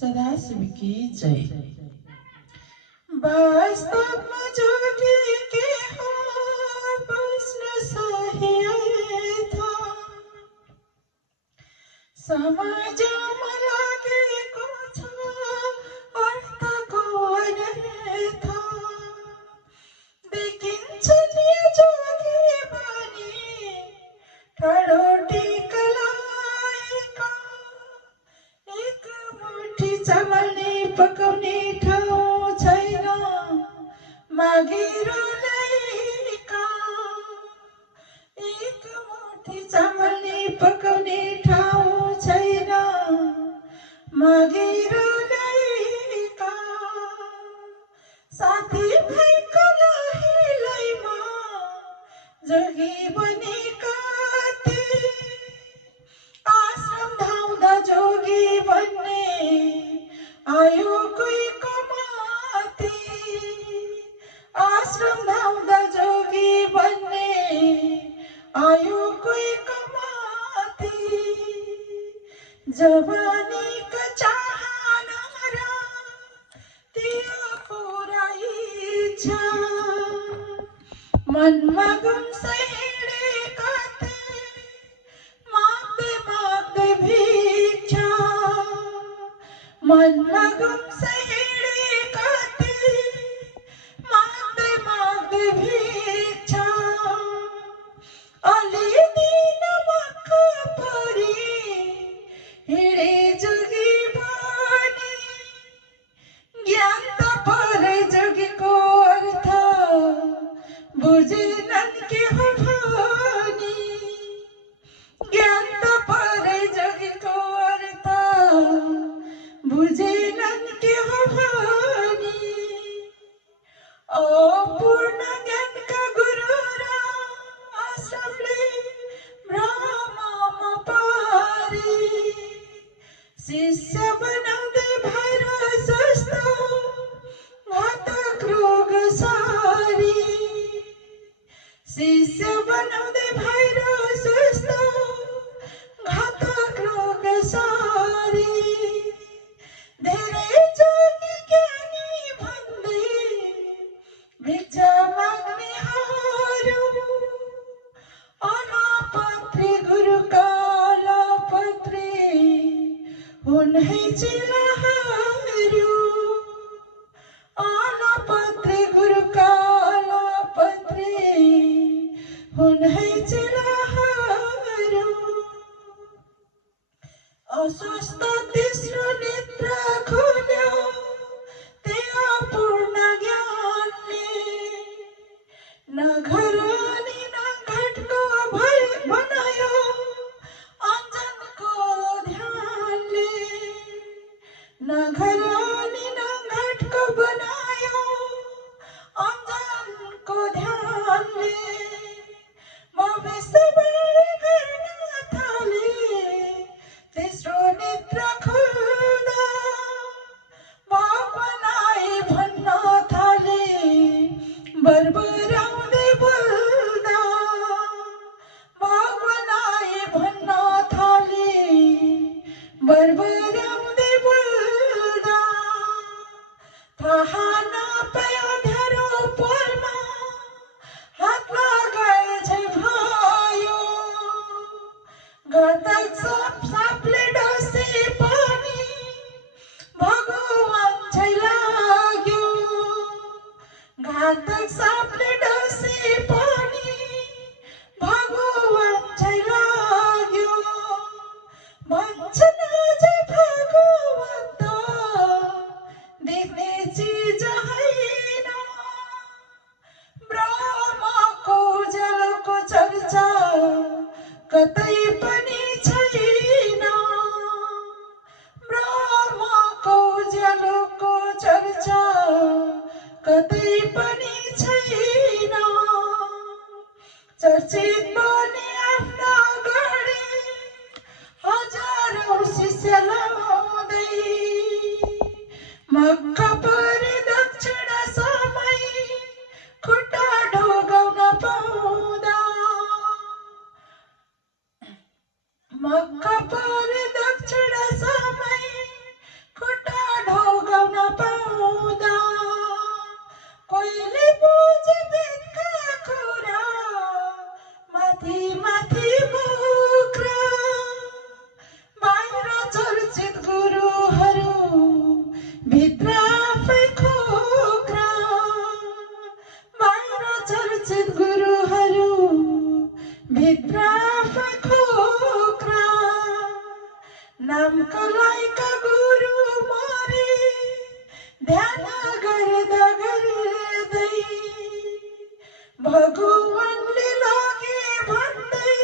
सदाशिव की जय। वास्तवमा जोगी के हो बस्न सही था, समाजमा लागेको छ अर्थको अनर्थ। देखिन्छ नि जोगी बनी ठडो टीका लगाएका, एक मुठी चामल पकाउने ठाउँ छैन मागिरोलाइका। एक मुठी चामल पकाउने ठाउँ छैन मागिरोलाइका। साथी भाइको लहिलैमा जोगी बनेका थिए, आश्रम धाउँदा जोगी बन्ने आयो कोही कमाती। आश्रम धाउँदा जोगी बन्ने आयो कोही कमाती। जवानीको चाहना र त्यो पुरा इच्छा मनमा गुम्सै हिँडेका थिए, माग्दै माग्दै भिक्षा। मनमा गुम्सै हिँडेका थिए, माग्दै माग्दै भिक्षा। अलि दिन मक्क परी हिँडे जोगी बनी, ज्ञान त परे जोगीको अर्थ बुझेनन् के हो भनी। ज्ञान त परे जोगीको अर्थ बुझेनन् के हो भनी। अपूर्ण ज्ञानका गुरु र आश्रमले भ्रममा पारी, शिष्य बनाउँदै भाइरस जस्तो घातक रोग सारी। शिष्य बनाउँदै भाइरस जस्तो घातक रोग सारी। धेरै जोगी ज्ञानी भन्दै भिक्षा माग्नेहरू, अलापत्री गुरुका अलपत्री हुन् है चेलाहरू। अलपत्री गुरुका अलपत्री हुन् है चेलाहरू। अस्वस्थ तेस्रो नेत्र खोल्यो त्यो पूर्ण ज्ञानले, न घर अनि न घाटको भय बनायो अञ्जनको ध्यानले। न घर अनि न घाटको बनायो अञ्जनको ध्यानले। भविष्यवाणी गर्न थाले तेस्रो नेत्र खोल्दा, भगवानाई भन्न थाले बरबराउँदै बोल्दा। भगवानाई भन्न थाले बरबराउँदै बोल्दा। थाहा नपाई अँध्यारो पलमा हात लगाए झै भयो, घातक सापले डसे पनि भगवान झै लाग्यो। घातक सापले डसे पनि भगवान झै लाग्यो। भन्छन् अझै भगवान त देख्ने चिज होइन, ब्रह्मको उज्यालोको चर्चा कतै पनि छैन। ब्रह्मको उज्यालोको चर्चा कतै पनि छैन। चर्चित बने आफ्ना अगाडि हजारौँ शिष्य लाउँदै, मक्क परे दक्षिण समय खुट्टा ढोगाउन पाउँदा। मक्क परे दक्षिण समय खुट्टा ध्यान गर्दा गर्दै भगवानले लगे भन्दै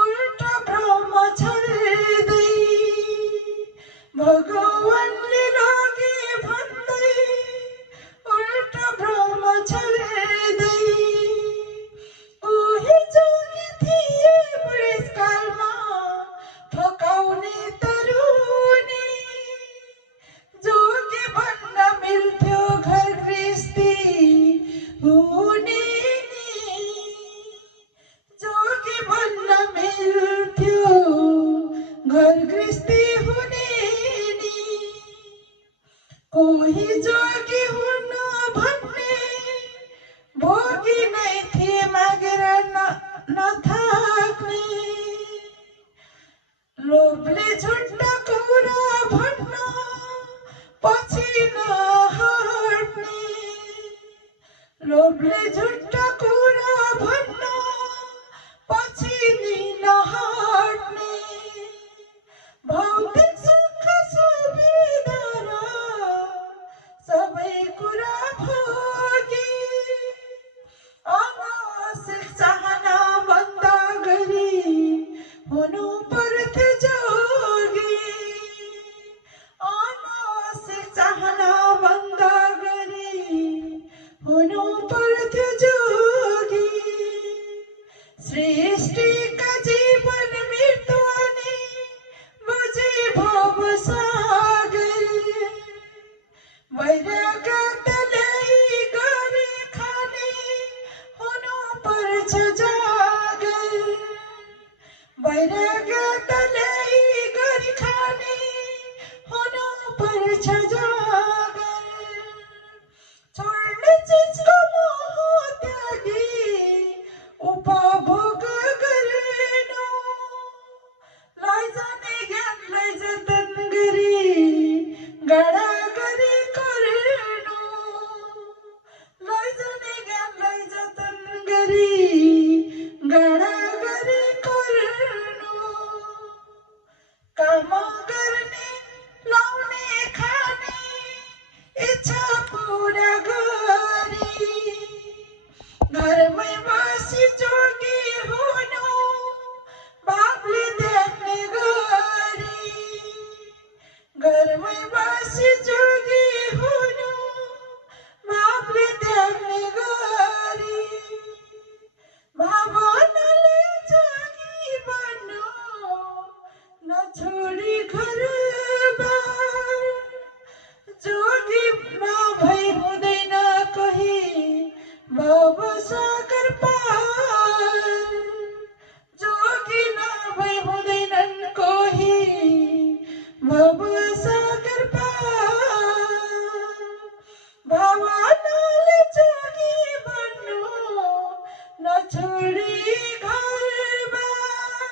उल्टा भ्रम छर्दै भगवानले लगे भन्दै उल्टा भ्रम छर्दै उही जोगी थिए बुढेसकालमा फकाउने तरुनी जोगी भन्न मिल्थ्यो घर गृहस्थी हुने नि जोगी भन्न मिल्थ्यो घर गृहस्थी हुने नि कोही जोगी हुनु भन्ने भोगी नै थिए मागेर नथाक्ने लोभले झुट्टा कुरा भन्न पछि नहट्ने लोभले झुट्टा कुरा भन्न पछि नि नहट्ने भौतिक सुख सुविधा र सबै कुरा भोगी अनावश्यक चाहना बन्द गरी हुनु पर्थ्यो जोगी अनावश्यक चाहना बन्द गरी हुनु पर्थ्यो जोगी सृष्टिका जीवन मृत्यु अनि बुझे भव सागर वैराग्यले गरी खाने हुनु पर्छ जागर वैराग्यले गरी खाने हुनु पर्छ जागर छोड्ने चिजको मोह त्यागी उपभोग गर्नु लैजाने ज्ञानलाई जतन गरी गाडा गरी गर्नु लैजाने ज्ञानलाई जतन गरी गाडा गरी गर्नु काम गर्ने लाउने खाने इच्छा पुरा गरी घरमै बसी जोगी हुनु बाबले देख्ने गरी घरमै बसी जोगी हुनु बाबले देख्ने गरी भावनाले जोगी बन्नु नछोडी घरबार जोगी नभई हुँदैन कही भव सागर पार जोगी नभई हुँदैनन् कोही भव सागर पार भावनाले जोगी बन्नु नछोडी घरबार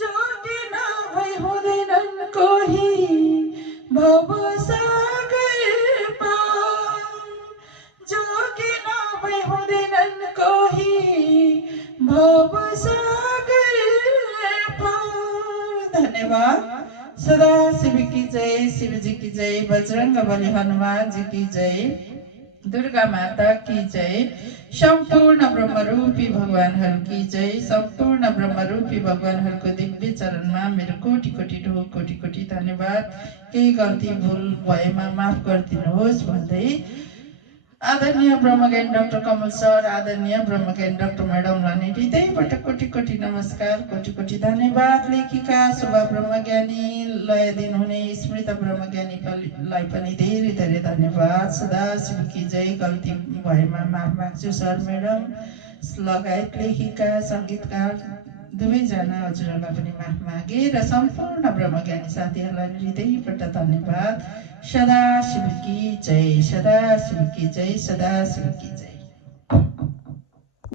जोगी नभई हुँदैनन् कोही भव सागर पार जोगी नभई हुँदैनन् कोही भव सागर पार। धन्यवाद। सदा शिव की जय, शिव जी की जय, बजरंग बली हनुमान जी की जय, दुर्गा माता की जय, सम्पूर्ण ब्रह्मरूपी भगवानहरू की जय, सम्पूर्ण ब्रह्मरूपी भगवानहरूको दिव्य चरणमा मेरो कोटि कोटि ढोग कोटि कोटि धन्यवाद। केही गल्ती भुल भएमा माफ गरिदिनुहोस् भन्दै आदरणीय ब्रह्मज्ञानी डाक्टर कमल सर, आदरणीय ब्रह्मज्ञानी डाक्टर म्याडमलाई हृदयबाट कोटि कोटि नमस्कार, कोटि कोटि धन्यवाद। लेखिका शोभा ब्रह्मज्ञानी, लय दिनुहुने स्मृत ब्रह्मज्ञानीलाई पनि धेरै धेरै धन्यवाद। सदा शिव की जय। गल्ती भएमा माफ माग्छु सर, म्याडम लगायत लेखिका सङ्गीतकार दुवैजना हजुरहरूलाई पनि माफ मागे र सम्पूर्ण ब्रह्मज्ञानी साथीहरूलाई हृदयबाट धन्यवाद। सदा शिव की जय, सदा शिव की जय, सदा शिव की जय।